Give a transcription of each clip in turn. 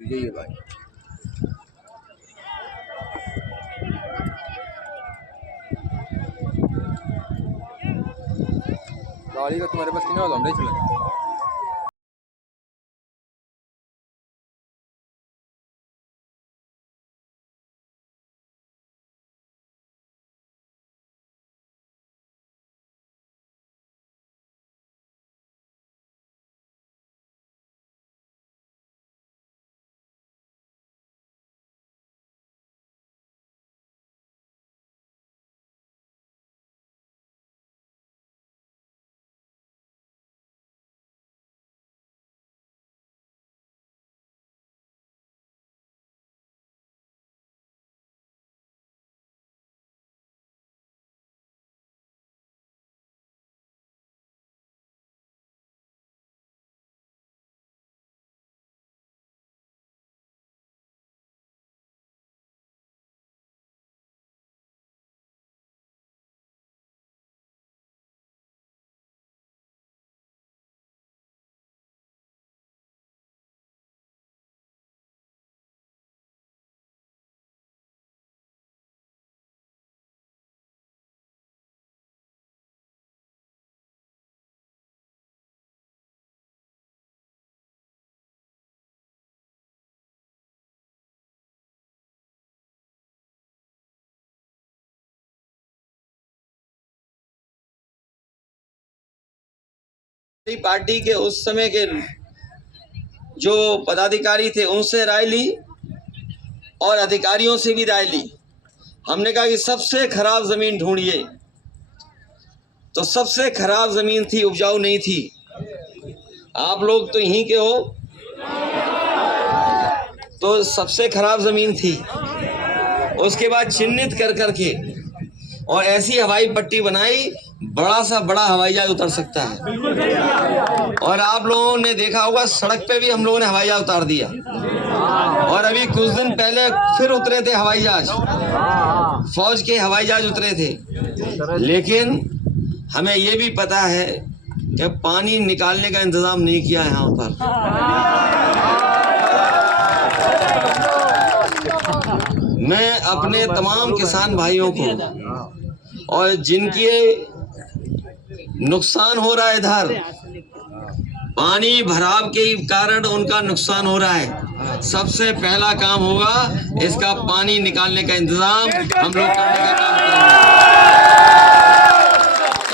यही है भाई। गाड़ी का तुम्हारे पास कितना होगा? चला पार्टी के उस समय के जो पदाधिकारी थे उनसे राय ली और अधिकारियों से भी राय ली। हमने कहा कि सबसे खराब जमीन ढूंढिए, तो सबसे खराब जमीन थी, उपजाऊ नहीं थी। आप लोग तो यहीं के हो, तो सबसे खराब जमीन थी। उसके बाद चिन्हित कर करके और ऐसी हवाई पट्टी बनाई, बड़ा सा बड़ा हवाई जहाज उतर सकता है। और आप लोगों ने देखा होगा सड़क पे भी हम लोगों ने हवाई जहाज उतार दिया। और अभी कुछ दिन पहले फिर उतरे थे हवाई जहाज, फौज के हवाई जहाज उतरे थे। लेकिन हमें ये भी पता है कि पानी निकालने का इंतजाम नहीं किया यहाँ पर। मैं अपने तमाम किसान भाइयों को और जिनके नुकसान हो रहा है, इधर पानी भराव के कारण उनका नुकसान हो रहा है, सबसे पहला काम होगा इसका पानी निकालने का इंतजाम हम लोग करने का काम करेंगे।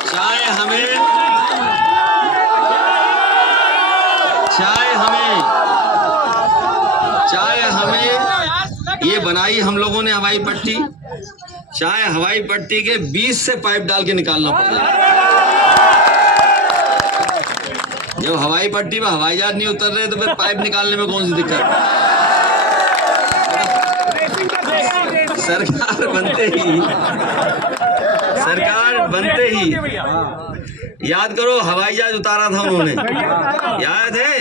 चाहे हमें ये बनाई हम लोगों ने हवाई पट्टी, चाहे हवाई पट्टी के 20 से पाइप डाल के निकालना पड़ेगा। जब हवाई पट्टी में हवाई जहाज नहीं उतर रहे तो फिर पाइप निकालने में कौन सी दिक्कत? सरकार बनते ही याद करो हवाई जहाज उतारा था उन्होंने, याद है?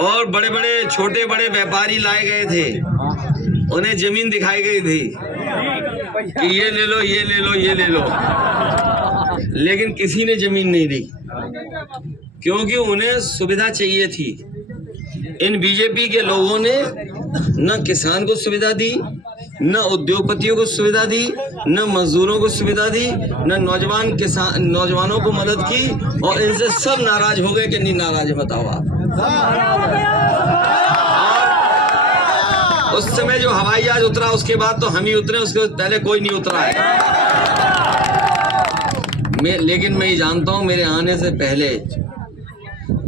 और बड़े बड़े छोटे बड़े व्यापारी लाए गए थे, उन्हें जमीन दिखाई गई थी कि ये ले लो, ये ले लो, ये ले लो। लेकिन किसी ने जमीन नहीं दी, क्योंकि उन्हें सुविधा चाहिए थी। इन बीजेपी के लोगों ने न किसान को सुविधा दी, न उद्योगपतियों को सुविधा दी, न मजदूरों को सुविधा दी, न नौजवानों को मदद की। और इनसे सब नाराज हो गए कि नहीं नाराज, बताओ आप। उस समय जो हवाई जहाज उतरा उसके बाद तो हम ही उतरे, उसके पहले कोई नहीं उतरा है। लेकिन मैं ये जानता हूं मेरे आने से पहले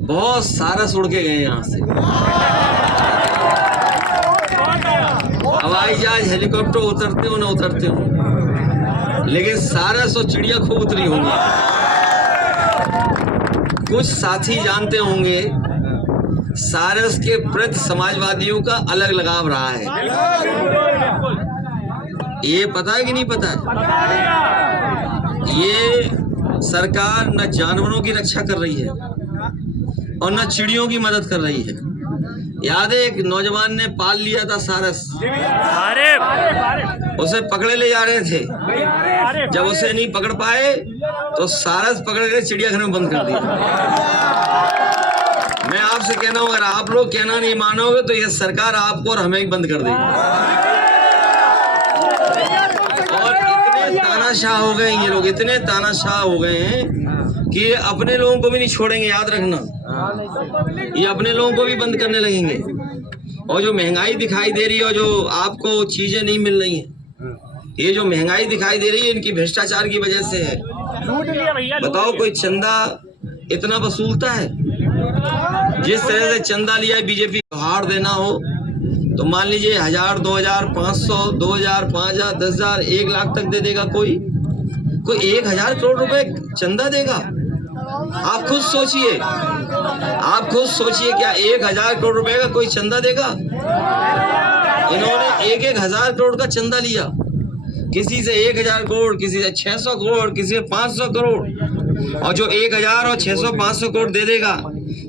बहुत सारस उड़ के गए यहाँ से। हवाई जहाज हेलीकॉप्टर उतरते हो न उतरते हो, लेकिन सारस और चिड़िया खूब उतरी होंगी। कुछ साथी जानते होंगे सारस के प्रति समाजवादियों का अलग लगाव रहा है। ये पता है कि नहीं पता है? ये सरकार न जानवरों की रक्षा कर रही है और न चिड़ियों की मदद कर रही है। याद है एक नौजवान ने पाल लिया था सारस, उसे पकड़े ले जा रहे थे। जब उसे नहीं पकड़ पाए तो सारस पकड़ के चिड़ियाघर में बंद कर दिया। मैं आपसे कहना हूं, अगर आप लोग कहना नहीं मानोगे तो ये सरकार आपको और हमें ही बंद कर देगी। और इतने तानाशाह हो गए ये लोग, इतने तानाशाह हो गए हैं कि ये अपने लोगों को भी नहीं छोड़ेंगे, याद रखना। ये अपने लोगों को भी बंद करने लगेंगे। और जो महंगाई दिखाई दे रही है और जो आपको चीजें नहीं मिल रही हैं, ये जो महंगाई दिखाई दे रही है इनकी भ्रष्टाचार की वजह से है। बताओ कोई चंदा इतना वसूलता है? जिस तरह से चंदा लिया है बीजेपी, हार देना हो तो मान लीजिए 1000, 2000, 500, 2000, 5000, 10,000, 1 लाख तक दे देगा। कोई 1000 करोड़ रुपए चंदा देगा? आप खुद सोचिए, आप खुद सोचिए, क्या 1000 करोड़ रुपए का कोई चंदा देगा? इन्होंने 1,000 करोड़ का चंदा लिया, किसी से 1000 करोड़, किसी से 600 करोड़, किसी से 500 करोड़। और जो 1000 और 600, 500 करोड़ दे देगा,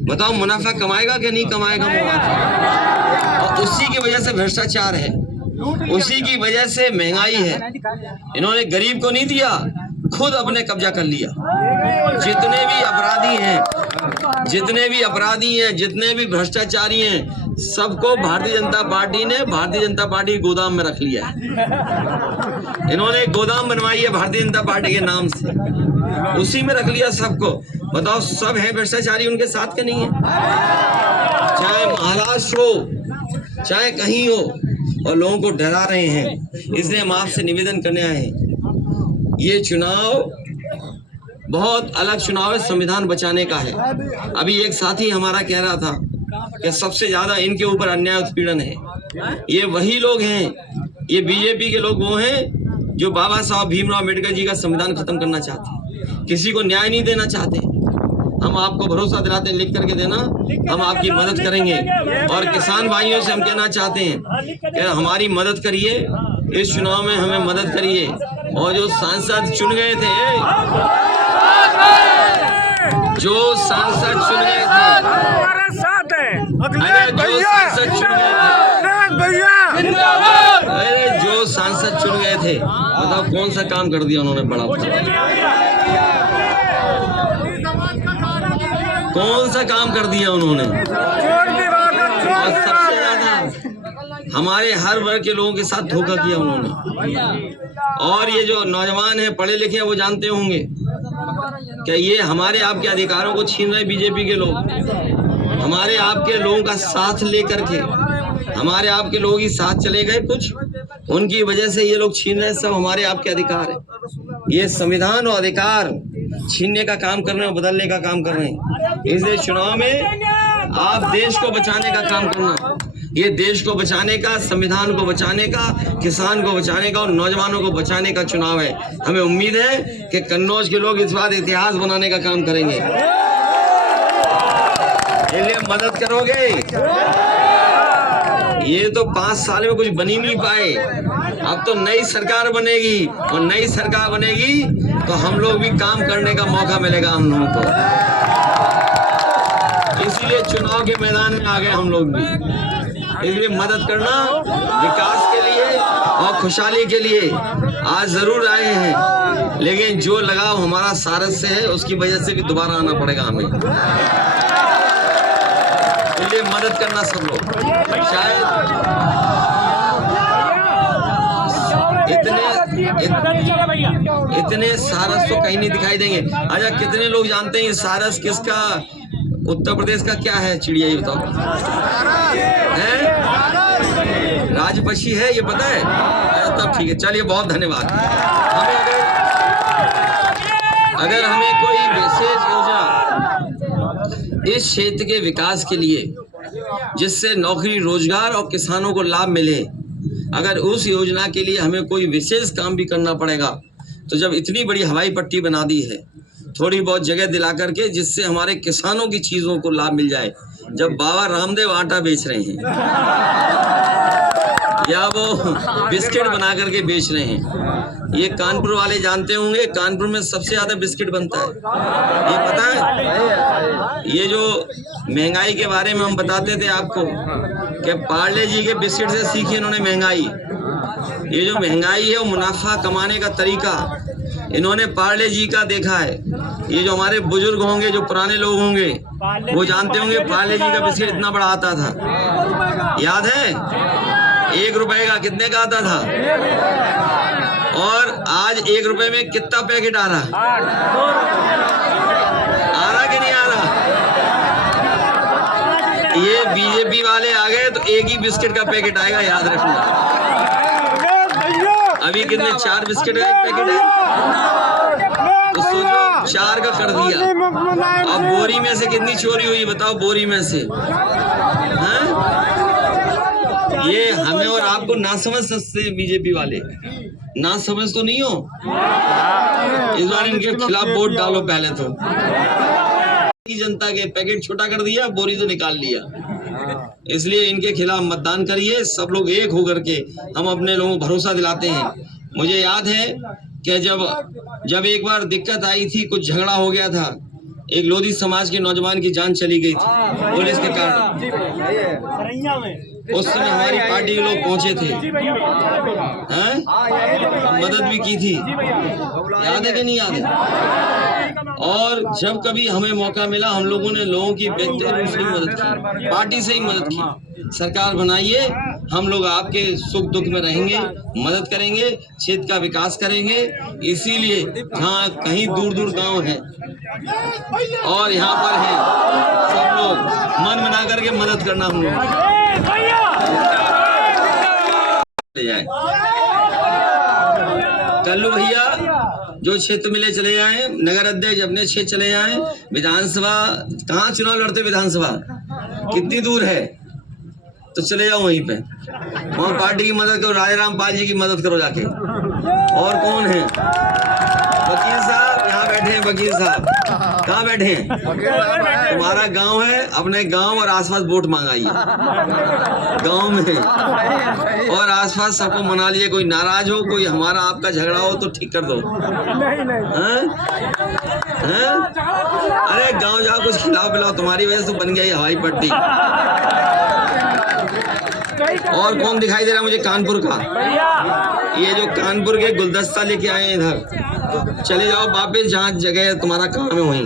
बताओ मुनाफा कमाएगा कि नहीं कमाएगा मुनाफा? और उसी की वजह से भ्रष्टाचार है, उसी की वजह से महंगाई है। इन्होंने गरीब को नहीं दिया, खुद अपने कब्जा कर लिया। जितने भी अपराधी हैं, जितने भी अपराधी हैं, जितने भी भ्रष्टाचारी हैं, सबको भारतीय जनता पार्टी ने भारतीय जनता पार्टी गोदाम में रख लिया है। इन्होंने एक गोदाम बनवाई है भारतीय जनता पार्टी के नाम से, उसी में रख लिया सबको। बताओ सब है भ्रष्टाचारी, उनके साथ के नहीं है? चाहे महाराष्ट्र हो चाहे कहीं हो, और लोगों को डरा रहे हैं। इसलिए हम आपसे निवेदन करने आए हैं, ये चुनाव बहुत अलग चुनाव है, संविधान बचाने का है। अभी एक साथी हमारा कह रहा था कि सबसे ज्यादा इनके ऊपर अन्याय उत्पीड़न है। ये वही लोग हैं, ये बीजेपी के लोग वो हैं जो बाबा साहब भीमराव अम्बेडकर जी का संविधान खत्म करना चाहते हैं, किसी को न्याय नहीं देना चाहते। हम आपको भरोसा दिलाते हैं, लिख करके देना, हम आपकी मदद करेंगे। और किसान भाइयों से हम कहना चाहते हैं कि हमारी मदद करिए, इस चुनाव में हमें मदद करिए। और जो सांसद चुन गए थे, जो सांसद चुन गए थे, जो सांसद चुन गए थे, जो सांसद चुन गए थे, बताओ कौन सा काम कर दिया उन्होंने बड़ा? कौन सा काम कर दिया उन्होंने? और सबसे ज्यादा हमारे हर वर्ग के लोगों के साथ धोखा किया उन्होंने। और ये जो नौजवान हैं, पढ़े लिखे हैं, वो जानते होंगे कि ये हमारे आपके अधिकारों को छीन रहे बीजेपी के लोग। हमारे आपके लोगों का साथ लेकर के, हमारे आपके लोग ही साथ चले गए कुछ, उनकी वजह से ये लोग छीन रहे सब हमारे आपके अधिकार है। ये संविधान और अधिकार छीनने का काम कर रहे हैं, बदलने का काम कर रहे हैं। इसलिए चुनाव में आप देश को बचाने का काम करना, ये देश को बचाने का, संविधान को बचाने का, किसान को बचाने का और नौजवानों को बचाने का चुनाव है। हमें उम्मीद है कि कन्नौज के लोग इस बार इतिहास बनाने का काम करेंगे। इसलिए मदद करोगे? ये तो 5 साल में कुछ बन ही नहीं पाए, अब तो नई सरकार बनेगी, और नई सरकार बनेगी तो हम लोग भी काम करने का मौका मिलेगा हम लोगों को। इसीलिए चुनाव के मैदान में आ गए हम लोग भी। इसलिए मदद करना, विकास के लिए और खुशहाली के लिए आज जरूर आए हैं, लेकिन जो लगाव हमारा सारस से है उसकी वजह से भी दोबारा आना पड़ेगा हमें। इसलिए मदद करना सब लोग। शायद इतने सारस तो कहीं नहीं दिखाई देंगे। अच्छा, कितने लोग जानते हैं ये सारस किसका, उत्तर प्रदेश का क्या है चिड़िया, ये बताओ? है राजपक्षी है, ये पता है? तब ठीक है, चलिए बहुत धन्यवाद। हमें अगर हमें कोई विशेष योजना इस क्षेत्र के विकास के लिए, जिससे नौकरी, रोजगार और किसानों को लाभ मिले, अगर उस योजना के लिए हमें कोई विशेष काम भी करना पड़ेगा, तो जब इतनी बड़ी हवाई पट्टी बना दी है, थोड़ी बहुत जगह दिला करके, जिससे हमारे किसानों की चीजों को लाभ मिल जाए। जब बाबा रामदेव आटा बेच रहे हैं या वो बिस्किट बना करके बेच रहे हैं, ये कानपुर वाले जानते होंगे, कानपुर में सबसे ज्यादा बिस्किट बनता है, ये पता है? ये जो महंगाई के बारे में हम बताते थे आपको कि पार्ले जी के बिस्किट से सीखी इन्होंने महंगाई। ये जो महंगाई है वो मुनाफा कमाने का तरीका, इन्होंने पार्ले जी का देखा है। ये जो हमारे बुजुर्ग होंगे, जो पुराने लोग होंगे, वो जानते होंगे पार्ले जी का बिस्किट इतना बड़ा आता था, याद है? 1 रुपए का कितने का आता था? और आज 1 रुपए में कितना पैकेट आ रहा कि नहीं आ रहा? ये बीजेपी वाले आ गए तो एक ही बिस्किट का पैकेट आएगा, याद रखना। अभी कितने 4 बिस्किट का एक पैकेट है, तो सोचो 4 का कर दिया। अब बोरी में से कितनी चोरी हुई बताओ? बोरी में से हाँ? ये हमें और आपको ना समझ सकते बीजेपी वाले, ना समझ तो नहीं हो। इस बार इनके खिलाफ वोट डालो पहले तो। की जनता के पैकेट छोटा कर दिया, बोरी से निकाल लिया, इसलिए इनके खिलाफ मतदान करिए। सब लोग एक होकर के हम अपने लोगों को भरोसा दिलाते हैं। मुझे याद है कि जब एक बार दिक्कत आई थी, कुछ झगड़ा हो गया था, एक लोधी समाज के नौजवान की जान चली गई थी पुलिस के कारण। उस समय हमारी पार्टी के लोग पहुंचे थे, हैं? मदद भी की थी, याद है कि नहीं याद है? और जब कभी हमें मौका मिला, हम लोगों ने लोगों की व्यक्तिगत रूप से ही मदद की, पार्टी से ही मदद की। सरकार बनाइए, हम लोग आपके सुख दुख में रहेंगे, मदद करेंगे, क्षेत्र का विकास करेंगे। इसीलिए जहाँ कहीं दूर दूर गांव हैं और यहाँ पर हैं, सब लोग मन बना करके मदद करना हम लोग जाए। कल्लू भैया जो क्षेत्र मिले चले जाएं, नगर अध्यक्ष अपने क्षेत्र चले जाएं, विधानसभा कहाँ चुनाव लड़ते, विधानसभा कितनी दूर है, तो चले जाओ वहीं पे, वहाँ पार्टी की मदद करो, राजाराम पाल जी की मदद करो जाके। और कौन है? वकील साहब यहाँ बैठे हैं, वकील साहब कहाँ बैठे हैं? तुम्हारा गांव है, अपने गांव और आसपास वोट मांगाइए गांव में, और आसपास सबको मना लिए। कोई नाराज हो, कोई हमारा आपका झगड़ा हो तो ठीक कर दो। अरे गांव जाओ, कुछ खिलाओ पिलाओ, तुम्हारी वजह से बन गया ये हवाई पट्टी। और कौन दिखाई दे रहा है मुझे? कानपुर का, ये जो कानपुर के गुलदस्ता लेके आए हैं इधर, चले जाओ वापस, जहाँ जगह तुम्हारा काम है वहीं,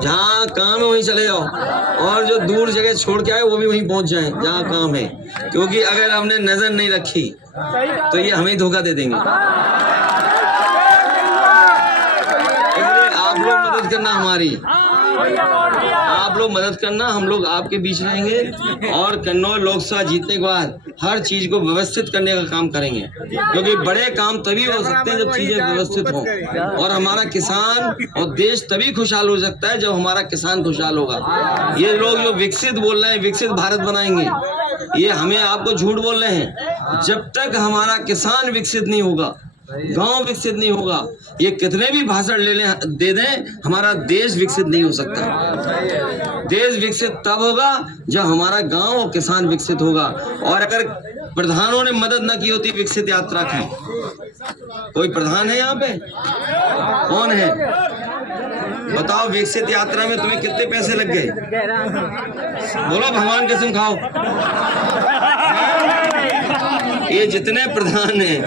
जहाँ काम है वहीं चले जाओ, और जो दूर जगह छोड़ के आए वो भी वहीं पहुंच जाएं जहाँ काम है, क्योंकि अगर हमने नजर नहीं रखी तो ये हमें धोखा दे देंगे। इसलिए आप लोग मदद करना हमारी, आप लोग मदद करना, हम लोग आपके बीच रहेंगे, और कन्नौज लोकसभा जीतने के बाद हर चीज को व्यवस्थित करने का काम करेंगे, क्योंकि बड़े काम तभी हो सकते हैं जब चीजें व्यवस्थित हों, और हमारा किसान और देश तभी खुशहाल हो सकता है जब हमारा किसान खुशहाल होगा। ये लोग जो विकसित बोल रहे हैं, विकसित भारत बनाएंगे, ये हमें आपको झूठ बोल रहे हैं। जब तक हमारा किसान विकसित नहीं होगा, गांव विकसित नहीं होगा, ये कितने भी भाषण दे दें, हमारा देश विकसित नहीं हो सकता। देश विकसित तब होगा जब हमारा गांव और किसान विकसित होगा। और अगर प्रधानों ने मदद न की होती विकसित यात्रा की, कोई प्रधान है यहाँ पे? कौन है बताओ? विकसित यात्रा में तुम्हें कितने पैसे लग गए? बोलो, भगवान कसम खाओ। ये जितने प्रधान हैं,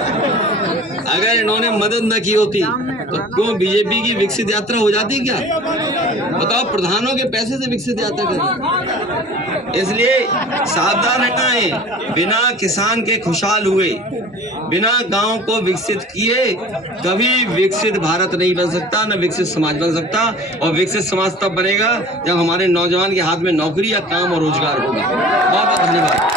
अगर इन्होंने मदद न की होती तो क्यों बीजेपी की विकसित यात्रा हो जाती क्या? बताओ, प्रधानों के पैसे से विकसित यात्रा करें। इसलिए सावधान रहना है, बिना किसान के खुशहाल हुए, बिना गांव को विकसित किए कभी विकसित भारत नहीं बन सकता, न विकसित समाज बन सकता। और विकसित समाज तब बनेगा जब हमारे नौजवान के हाथ में नौकरी या काम और रोजगार होगा। बहुत बहुत धन्यवाद।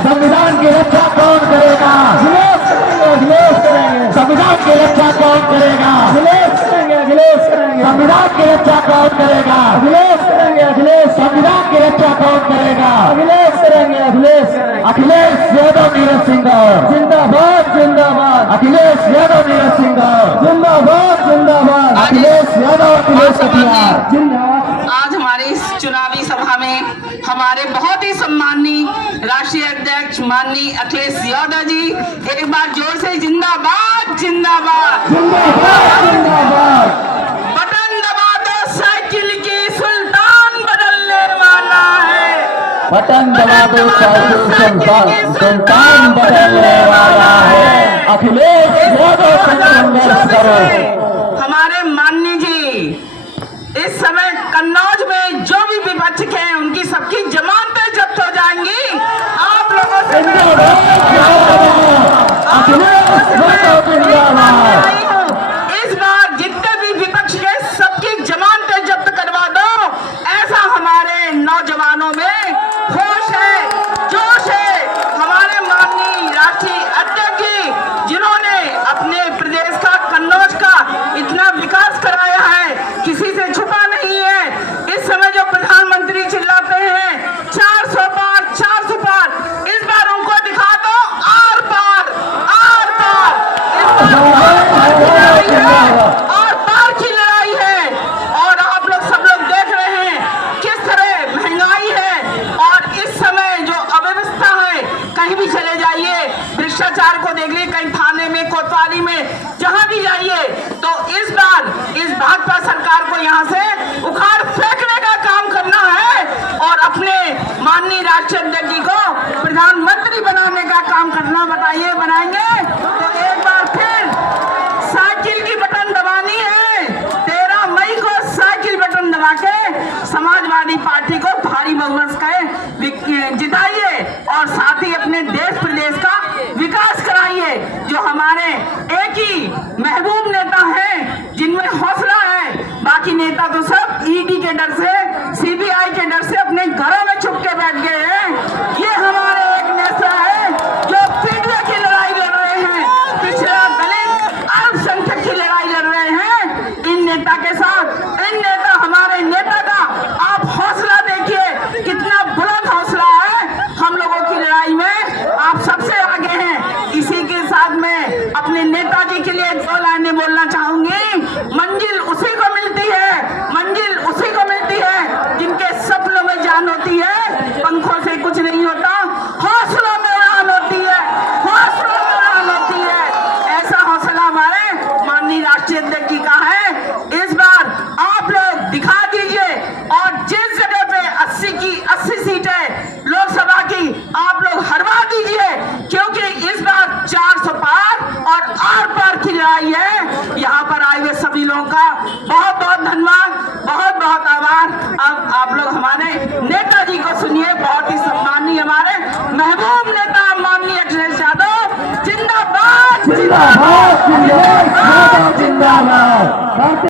संविधान की रक्षा कौन करेगा? संविधान की रक्षा कौन करेगा? संविधान की रक्षा कौन करेगा? संविधान की रक्षा कौन करेगा? अखिलेश यादव नीरज सिंह जिंदाबाद, जिंदाबाद। अखिलेश यादव नीरज सिंह जिंदाबाद, जिंदाबाद। अखिलेश यादव, अखिलेश कटियार जिंदाबाद। आज हमारे इस चुनावी सभा में हमारे बहुत ही सम्माननीय राष्ट्रीय अध्यक्ष माननीय अखिलेश यादव जी, एक बार जोर से जिंदाबाद, जिंदाबाद, जिंदाबाद, जिंदाबाद। बटन दबा दो, साइकिल की सुल्तान बदलने वाला है। बटन दबा दो सुल्तान बदलने वाला है। अखिलेश यादव से संघर्ष करो। हमारे माननीय जी इस समय कन्नौज में जो भी विपक्ष के हैं उनकी सबकी जमानतें जब्त हो जाएंगी। आप लोगों से इस बार जितने भी विपक्ष के सबकी जमानतें जब्त करवा दो। ऐसा हमारे नौजवानों में होश है, जोश है। हमारे माननीय राष्ट्रीय अध्यक्ष जी जिन्होंने अपने प्रदेश का कन्नौज का इतना विकास कराया है, किसी से छुपा नहीं है। इस समय जो प्रधानमंत्री चिल्लाते हैं 400 पार 400 पार, इस बार उनको दिखा दो आर पार आर पार। और पार की लड़ाई है। और आप लोग सब लोग देख रहे हैं किस तरह महंगाई है। और इस समय जो अव्यवस्था है, कहीं भी चले जाइए भ्रष्टाचार को देख लीजिए, कहीं थाने में कोतवाली में जहां भी जाइए। तो इस बार इस भाजपा सरकार को यहां से उखाड़ फेंकने का काम करना है और अपने माननीय राष्ट्रीय अध्यक्ष जी को प्रधानमंत्री बनाने का काम करना। बताइए बनाएंगे? तो एक बार फिर साइकिल की बटन दबानी है। 13 मई को साइकिल बटन दबा के समाजवादी पार्टी को भारी बहुमत से जिताइए और साथ ही अपने देश प्रदेश का विकास कराइए। जो हमारे एक ही महबूब नेता हैं जिनमें हौसला है, बाकी नेता तो सब ईडी के डर से, सीबीआई के डर से अपने घरों में छुप के बैठ गए हैं। ये हमारे एक नेता है जो पीड़ित की लड़ाई लड़ रहे हैं, पिछड़ा दलित अल्पसंख्यक की लड़ाई लड़ रहे हैं। इन नेता के साथ इन नेता हमारे नेता का आप हौसला देखिए, कितना बुलंद हौसला है। हम लोगों की लड़ाई में आप सबसे आगे हैं। इसी के साथ में अपने नेताजी के लिए 2 लाइनें बोलना चाहूंगी। मंजिल उसी को मिलती है, मंजिल उसी को मिलती है जिनके सपनों में जान होती है। पंखों से कुछ नहीं होता, हौसलों में उड़ान होती है, हौसलों में उड़ान होती है। ऐसा हौसला हमारे माननीय राष्ट्रीय अध्यक्ष जी का है। इस बार आप लोग दिखा दीजिए और जिस जगह पे 80 की 80 सीटें लोकसभा की आप लोग हरवा दीजिए, क्योंकि इस बार 400 पार और आर पार की लड़ाई है। यहाँ पर आए हुए सभी लोगों का बहुत बहुत धन्यवाद, बहुत बहुत आभार। अब आप लोग हमारे नेताजी को सुनिए, बहुत ही सम्मानीय हमारे महबूब नेता माननीय अखिलेश यादव जिंदाबाद जिंदाबाद जिंदाबाद जिंदाबाद।